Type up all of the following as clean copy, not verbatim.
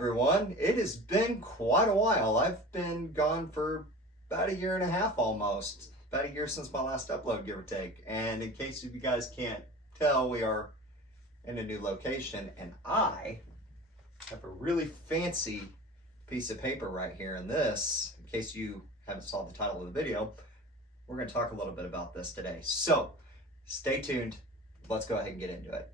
everyone. It has been quite a while. I've been gone for about a year and a half almost. About a year since my last upload, give or take. And in case you guys can't tell, we are in a new location, and I have a really fancy piece of paper right here. And this, in case you haven't saw the title of the video, we're going to talk a little bit about this today. So stay tuned. Let's go ahead and get into it.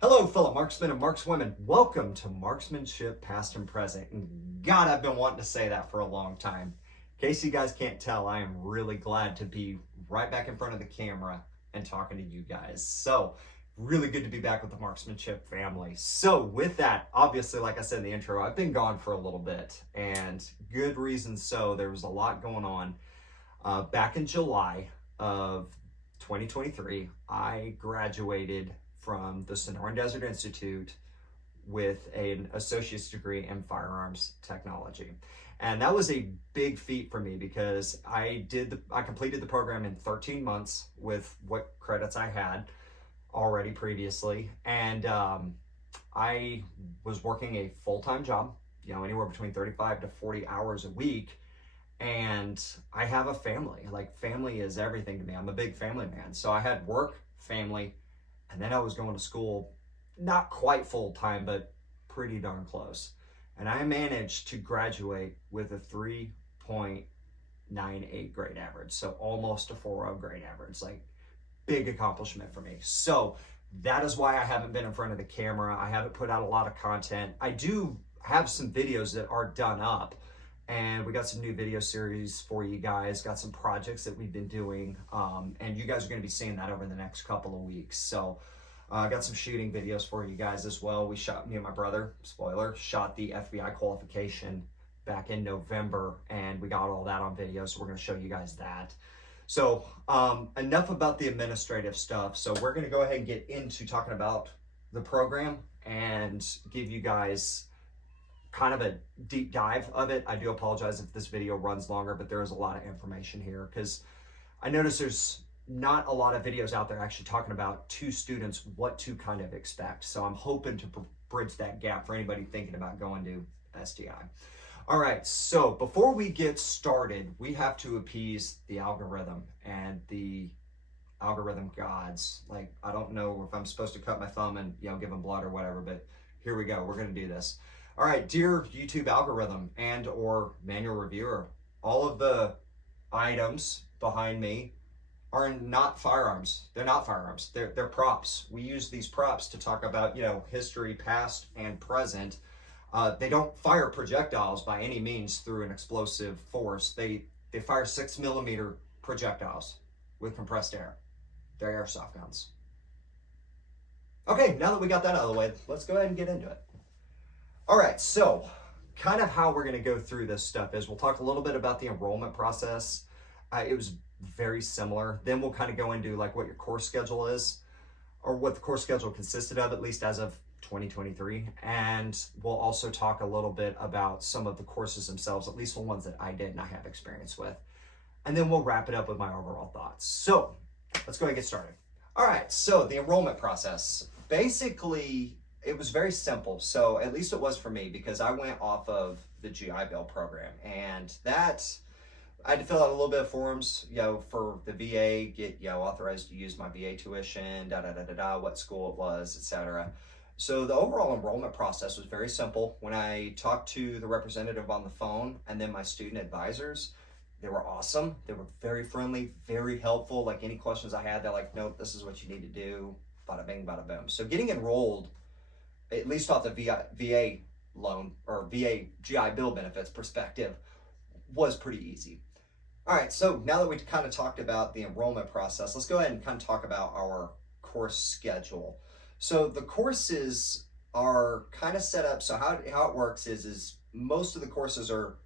Hello, fellow marksmen and markswomen. Welcome to Marksmanship Past and Present. And God, I've been wanting to say that for a long time. In case you guys can't tell, I am really glad to be right back in front of the camera and talking to you guys. So, really good to be back with the Marksmanship family. So, with that, obviously, like I said in the intro, I've been gone for a little bit, and good reason so. There was a lot going on. Back in July of 2023, I graduated from the Sonoran Desert Institute with an associate's degree in firearms technology. And that was a big feat for me because I completed the program in 13 months with what credits I had already previously. And I was working a full-time job, anywhere between 35 to 40 hours a week. And I have a family. Like, family is everything to me. I'm a big family man. So I had work, family, and then I was going to school, not quite full-time, but pretty darn close. And I managed to graduate with a 3.98 grade average. So almost a 4.0 grade average, like big accomplishment for me. So that is why I haven't been in front of the camera. I haven't put out a lot of content. I do have some videos that are done up, and we got some new video series for you guys, got some projects that we've been doing. And you guys are gonna be seeing that over the next couple of weeks. So I got some shooting videos for you guys as well. Me and my brother, spoiler, shot the FBI qualification back in November, and we got all that on video, so we're going to show you guys that. So enough about the administrative stuff. So we're going to go ahead and get into talking about the program and give you guys kind of a deep dive of it. I do apologize if this video runs longer, but there is a lot of information here because I noticed there's not a lot of videos out there actually talking about to students what to kind of expect. So I'm hoping to bridge that gap for anybody thinking about going to SDI. All right, so before we get started, we have to appease the algorithm and the algorithm gods. Like, I don't know if I'm supposed to cut my thumb and give them blood or whatever, but here we go. We're going to do this. All right, dear YouTube algorithm and or manual reviewer, all of the items behind me are not firearms. They're not firearms. They're props. We use these props to talk about, history, past and present. They don't fire projectiles by any means through an explosive force. They fire 6mm projectiles with compressed air. They're airsoft guns. Okay, now that we got that out of the way, let's go ahead and get into it. All right, so kind of how we're going to go through this stuff is we'll talk a little bit about the enrollment process. It was very similar. Then we'll kind of go into like what your course schedule is, or what the course schedule consisted of, at least as of 2023. And we'll also talk a little bit about some of the courses themselves, at least the ones that I did and I have experience with. And then we'll wrap it up with my overall thoughts. So let's go ahead and get started. All right, so the enrollment process. Basically, it was very simple. So at least it was for me, because I went off of the GI Bill program, and that I had to fill out a little bit of forms, for the VA, get, authorized to use my VA tuition, what school it was, etc. So the overall enrollment process was very simple. When I talked to the representative on the phone and then my student advisors, they were awesome. They were very friendly, very helpful. Like, any questions I had, they're like, nope, this is what you need to do. Bada bing, bada boom. So getting enrolled, at least off the VA loan or VA GI Bill benefits perspective, was pretty easy. All right, so now that we've kind of talked about the enrollment process, let's go ahead and kind of talk about our course schedule. So the courses are kind of set up, so how it works is most of the courses are,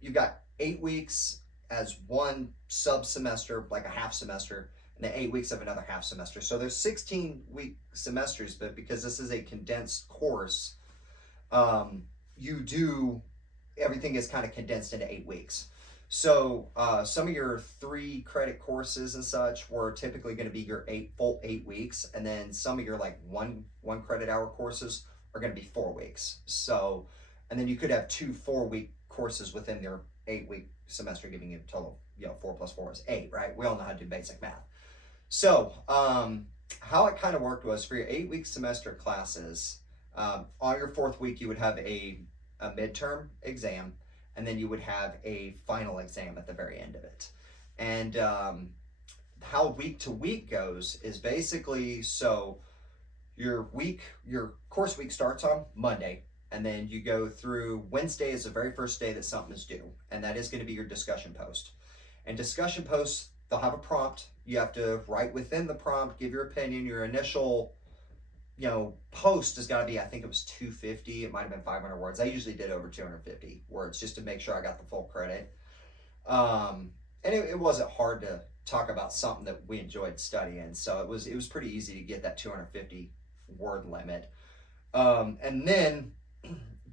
you've got 8 weeks as one sub-semester, like a half semester, and then 8 weeks of another half semester. So there's 16-week semesters, but because this is a condensed course, you do, everything is kind of condensed into 8 weeks. So some of your 3 credit courses and such were typically going to be your full 8 weeks, and then some of your like one credit hour courses are going to be 4 weeks. So, and then you could have 2 4-week courses within your 8-week semester, giving you a total, 4 plus 4 is 8, right? We all know how to do basic math. So how it kind of worked was for your 8-week semester classes, on your 4th week you would have a midterm exam, and then you would have a final exam at the very end of it. And how week to week goes is basically, so your course week starts on Monday, and then you go through Wednesday is the very first day that something is due, and that is going to be your discussion post. And discussion posts, they'll have a prompt. You have to write within the prompt, give your opinion. Your initial post has got to be, I think it was 250. It might have been 500 words. I usually did over 250 words just to make sure I got the full credit. And it wasn't hard to talk about something that we enjoyed studying. So it was pretty easy to get that 250 word limit. And then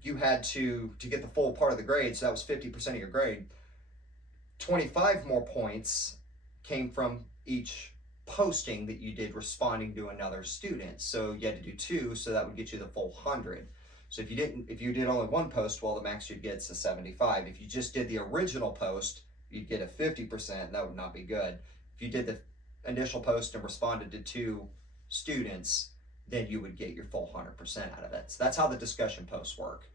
you had to get the full part of the grade. So that was 50% of your grade. 25 more points came from each posting that you did responding to another student. So you had to do 2, so that would get you the full 100. So if you did only 1 post, well, the max you'd get is a 75. If you just did the original post, you'd get a 50%. That would not be good. If you did the initial post and responded to 2 students, then you would get your full 100% out of it. So that's how the discussion posts work.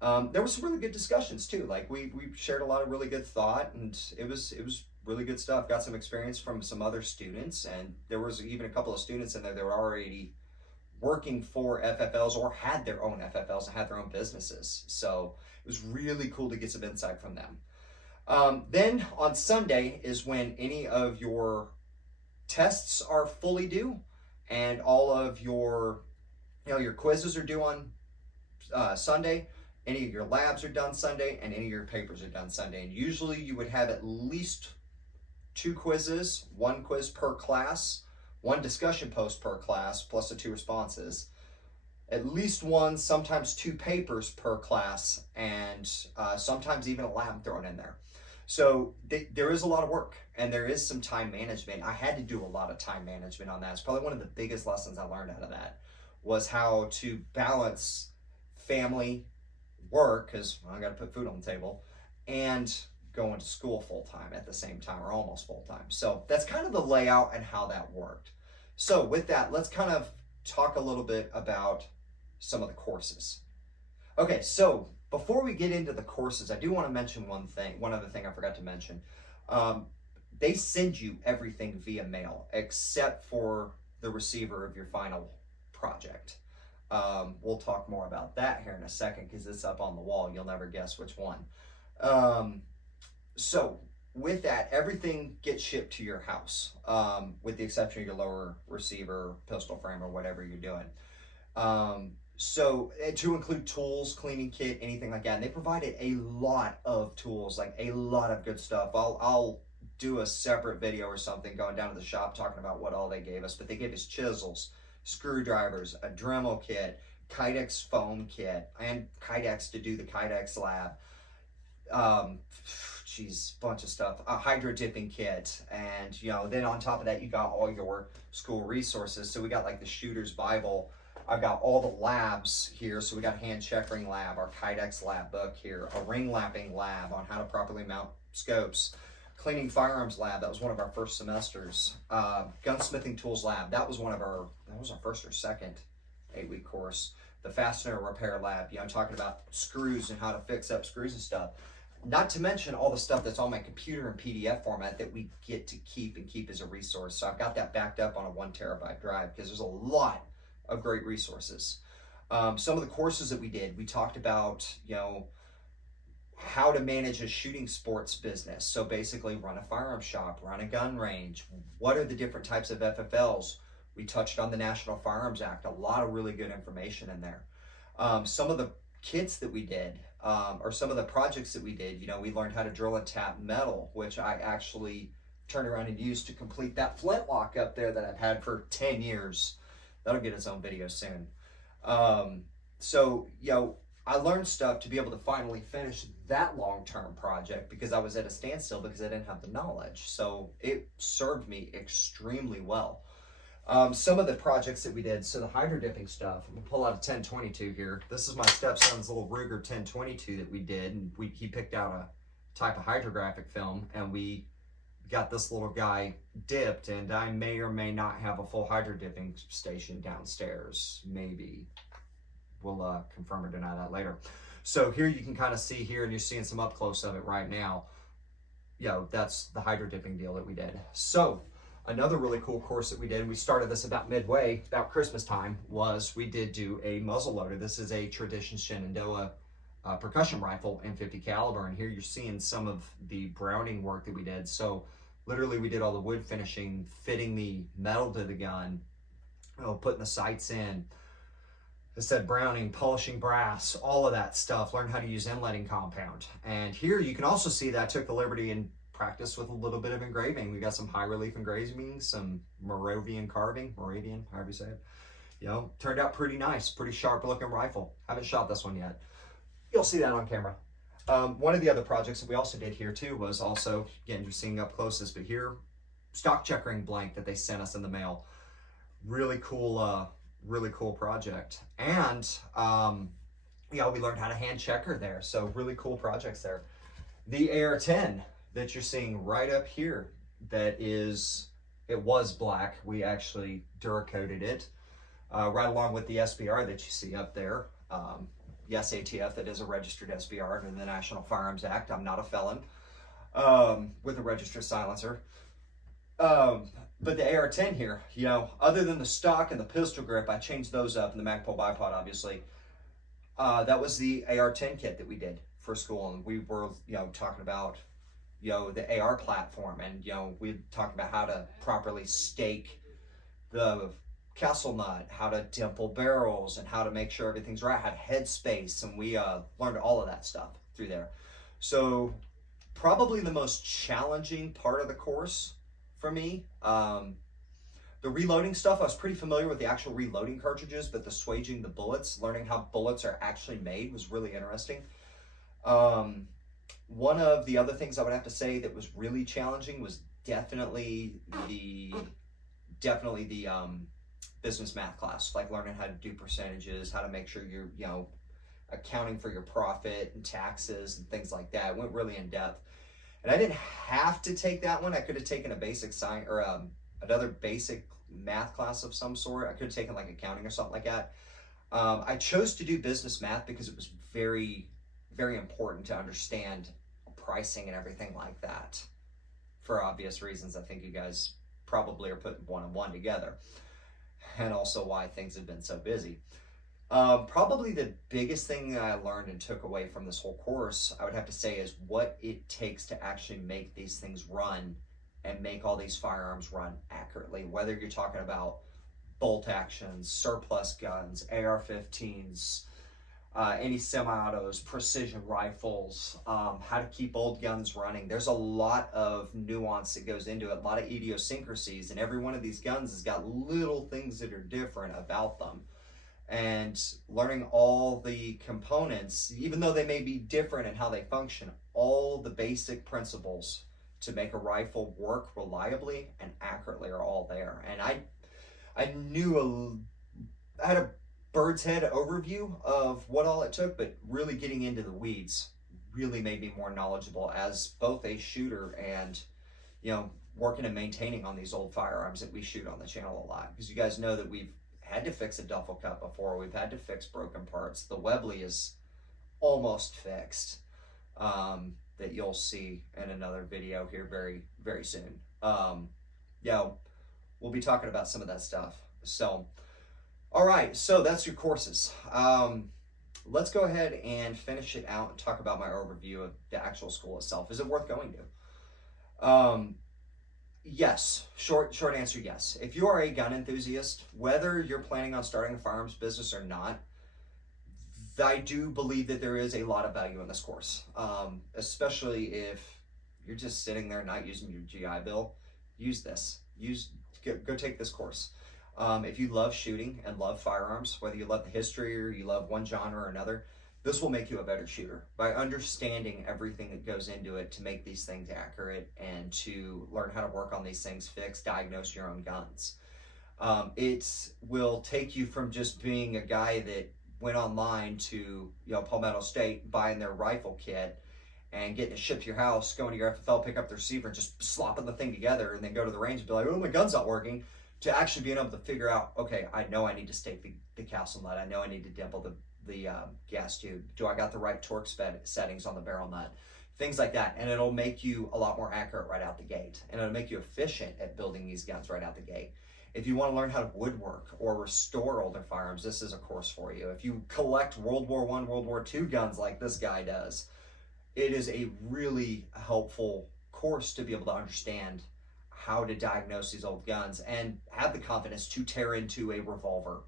There were some really good discussions too. Like we shared a lot of really good thought, and it was really good stuff. Got some experience from some other students, and there was even a couple of students in there that were already working for FFLs or had their own FFLs and had their own businesses. So it was really cool to get some insight from them. Then on Sunday is when any of your tests are fully due, and all of your quizzes are due on Sunday. Any of your labs are done Sunday, and any of your papers are done Sunday. And usually you would have at least 2 quizzes, 1 quiz per class, 1 discussion post per class, plus the 2 responses. At least 1, sometimes 2 papers per class, and sometimes even a lab thrown in there. So there is a lot of work, and there is some time management. I had to do a lot of time management on that. It's probably one of the biggest lessons I learned out of that, was how to balance family, work, because I got to put food on the table, and going to school full time at the same time, or almost full time. So that's kind of the layout and how that worked. So with that, let's kind of talk a little bit about some of the courses. Okay, so before we get into the courses, I do want to mention one other thing I forgot to mention. They send you everything via mail except for the receiver of your final project. We'll talk more about that here in a second because it's up on the wall. You'll never guess which one. So with that, everything gets shipped to your house, with the exception of your lower receiver, pistol frame, or whatever you're doing. So to include tools, cleaning kit, anything like that. And they provided a lot of tools, like a lot of good stuff. I'll do a separate video or something going down to the shop talking about what all they gave us. But they gave us chisels, screwdrivers, a Dremel kit, Kydex foam kit, and Kydex to do the Kydex lab. Bunch of stuff. A hydro dipping kit, and then on top of that, you got all your school resources. So we got like the Shooter's Bible. I've got all the labs here. So we got hand checkering lab, our Kydex lab book here, a ring lapping lab on how to properly mount scopes, cleaning firearms lab. That was one of our first semesters. Gunsmithing tools lab. That was our first or second 8-week course. The fastener repair lab. I'm talking about screws and how to fix up screws and stuff. Not to mention all the stuff that's on my computer in PDF format that we get to keep as a resource. So I've got that backed up on a 1 terabyte drive because there's a lot of great resources. Some of the courses that we did, we talked about, how to manage a shooting sports business. So basically run a firearm shop, run a gun range. What are the different types of FFLs? We touched on the National Firearms Act, a lot of really good information in there. Some of the kits that we did, or some of the projects that we did, we learned how to drill and tap metal, which I actually turn around and use to complete that flintlock up there that I've had for 10 years. That'll get its own video soon. So, you know, I learned stuff to be able to finally finish that long-term project because I was at a standstill because I didn't have the knowledge. So it served me extremely well. Some of the projects that we did, so the hydro dipping stuff, I'm gonna pull out a 1022 here. This is my stepson's little Ruger 1022 that we did, and he picked out a type of hydrographic film, and we got this little guy dipped, and I may or may not have a full hydro dipping station downstairs, maybe. We'll confirm or deny that later. So here you can kind of see here, and you're seeing some up close of it right now. You know, that's the hydro dipping deal that we did. So another really cool course that we did, and we started this about midway, about Christmas time, was we did do a muzzle loader. This is a Tradition Shenandoah percussion rifle, M50 caliber, and here you're seeing some of the Browning work that we did. So literally we did all the wood finishing, fitting the metal to the gun, putting the sights in. I said Browning, polishing brass, all of that stuff, learn how to use inletting compound. And here you can also see that I took the liberty and practiced with a little bit of engraving. We got some high relief engraving, some Moravian carving, Moravian, however you say it. You know, turned out pretty nice, pretty sharp looking rifle. Haven't shot this one yet. You'll see that on camera. One of the other projects that we also did here too was also, again, you're seeing up closest, but here, stock checkering blank that they sent us in the mail. Really cool project. And yeah, we learned how to hand checker there. So really cool projects there. The AR-10 that you're seeing right up here, it was black. We actually Duracoated it, right along with the SBR that you see up there. Yes, ATF, that is a registered SBR under the National Firearms Act. I'm not a felon with a registered silencer. But the AR-10 here, you know, other than the stock and the pistol grip, I changed those up, and the Magpul bipod, obviously. That was the AR-10 kit that we did for school, and we were, you know, talking about, you know, the AR platform, and, you know, we talked about how to properly stake the castle nut, how to dimple barrels, and how to make sure everything's right, how to headspace, and we learned all of that stuff through there. So probably the most challenging part of the course for me, the reloading stuff, I was pretty familiar with the actual reloading cartridges, but the swaging the bullets, learning how bullets are actually made was really interesting. One of the other things I would have to say that was really challenging was definitely the business math class, like learning how to do percentages, how to make sure you're, you know, accounting for your profit and taxes and things like that. It went really in depth. And I didn't have to take that one. I could have taken a basic science or another basic math class of some sort. I could have taken like accounting or something like that. I chose to do business math because it was very, very important to understand pricing and everything like that. For obvious reasons, I think you guys probably are putting one and one together. And also why things have been so busy. Probably the biggest thing that I learned and took away from this whole course, I would have to say, is what it takes to actually make these things run and make all these firearms run accurately. Whether you're talking about bolt actions, surplus guns, AR-15s, any semi-autos, precision rifles, how to keep old guns running. There's a lot of nuance that goes into it, a lot of idiosyncrasies, and every one of these guns has got little things that are different about them. And learning all the components, even though they may be different in how they function, all the basic principles to make a rifle work reliably and accurately are all there. And I had a bird's head overview of what all it took, but really getting into the weeds really made me more knowledgeable as both a shooter and, you know, working and maintaining on these old firearms that we shoot on the channel a lot. Because you guys know that we've had to fix a duffel cup before, we've had to fix broken parts. The Webley is almost fixed, that you'll see in another video here very, very soon. Yeah, we'll be talking about some of that stuff. So, all right, so that's your courses. Let's go ahead and finish it out and talk about my overview of the actual school itself. Is it worth going to? Yes, short answer, yes. If you are a gun enthusiast, whether you're planning on starting a firearms business or not, I do believe that there is a lot of value in this course, especially if you're just sitting there not using your GI Bill. use this. Go take this course. If you love shooting and love firearms, whether you love the history or you love one genre or another, this will make you a better shooter by understanding everything that goes into it to make these things accurate and to learn how to work on these things, fix, diagnose your own guns. It will take you from just being a guy that went online to, Palmetto State, buying their rifle kit and getting it shipped to your house, going to your FFL, pick up the receiver, and just slopping the thing together, and then go to the range and be like, oh, my gun's not working, to actually being able to figure out, okay, I know I need to stake the castle nut. I know I need to dimple the gas tube. Do I got the right torque settings on the barrel nut? Things like that. And it'll make you a lot more accurate right out the gate. And it'll make you efficient at building these guns right out the gate. If you want to learn how to woodwork or restore older firearms, this is a course for you. If you collect World War I, World War II guns like this guy does, it is a really helpful course to be able to understand how to diagnose these old guns and have the confidence to tear into a revolver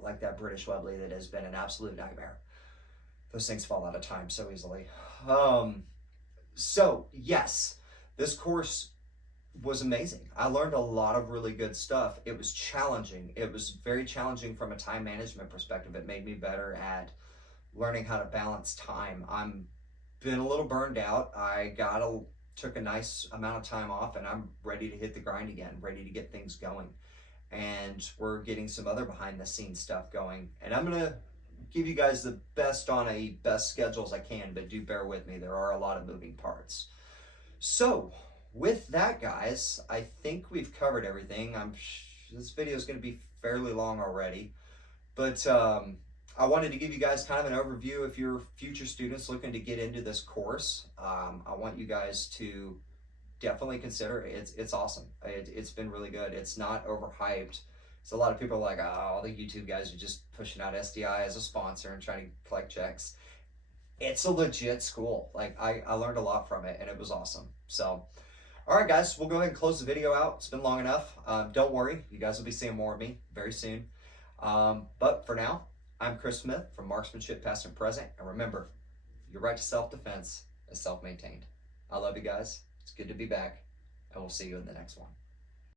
like that British Webley that has been an absolute nightmare. Those things fall out of time so easily. So yes, this course was amazing. I learned a lot of really good stuff. It was challenging. It was very challenging from a time management perspective. It made me better at learning how to balance time. I'm been a little burned out. I took a nice amount of time off, and I'm ready to hit the grind again, ready to get things going. And we're getting some other behind the scenes stuff going. And I'm gonna give you guys the best on a best schedule as I can, but do bear with me. There are a lot of moving parts. So with that, guys, I think we've covered everything. This video is going to be fairly long already, but I wanted to give you guys kind of an overview if you're future students looking to get into this course. I want you guys to definitely consider it. It's awesome. It's been really good. It's not overhyped. So a lot of people are like, oh, all the YouTube guys are just pushing out SDI as a sponsor and trying to collect checks. It's a legit school. Like I learned a lot from it, and it was awesome. So, all right, guys, we'll go ahead and close the video out. It's been long enough. Don't worry, you guys will be seeing more of me very soon. But for now, I'm Chris Smith from Marksmanship Past and Present. And remember, your right to self-defense is self-maintained. I love you guys. It's good to be back, and we'll see you in the next one.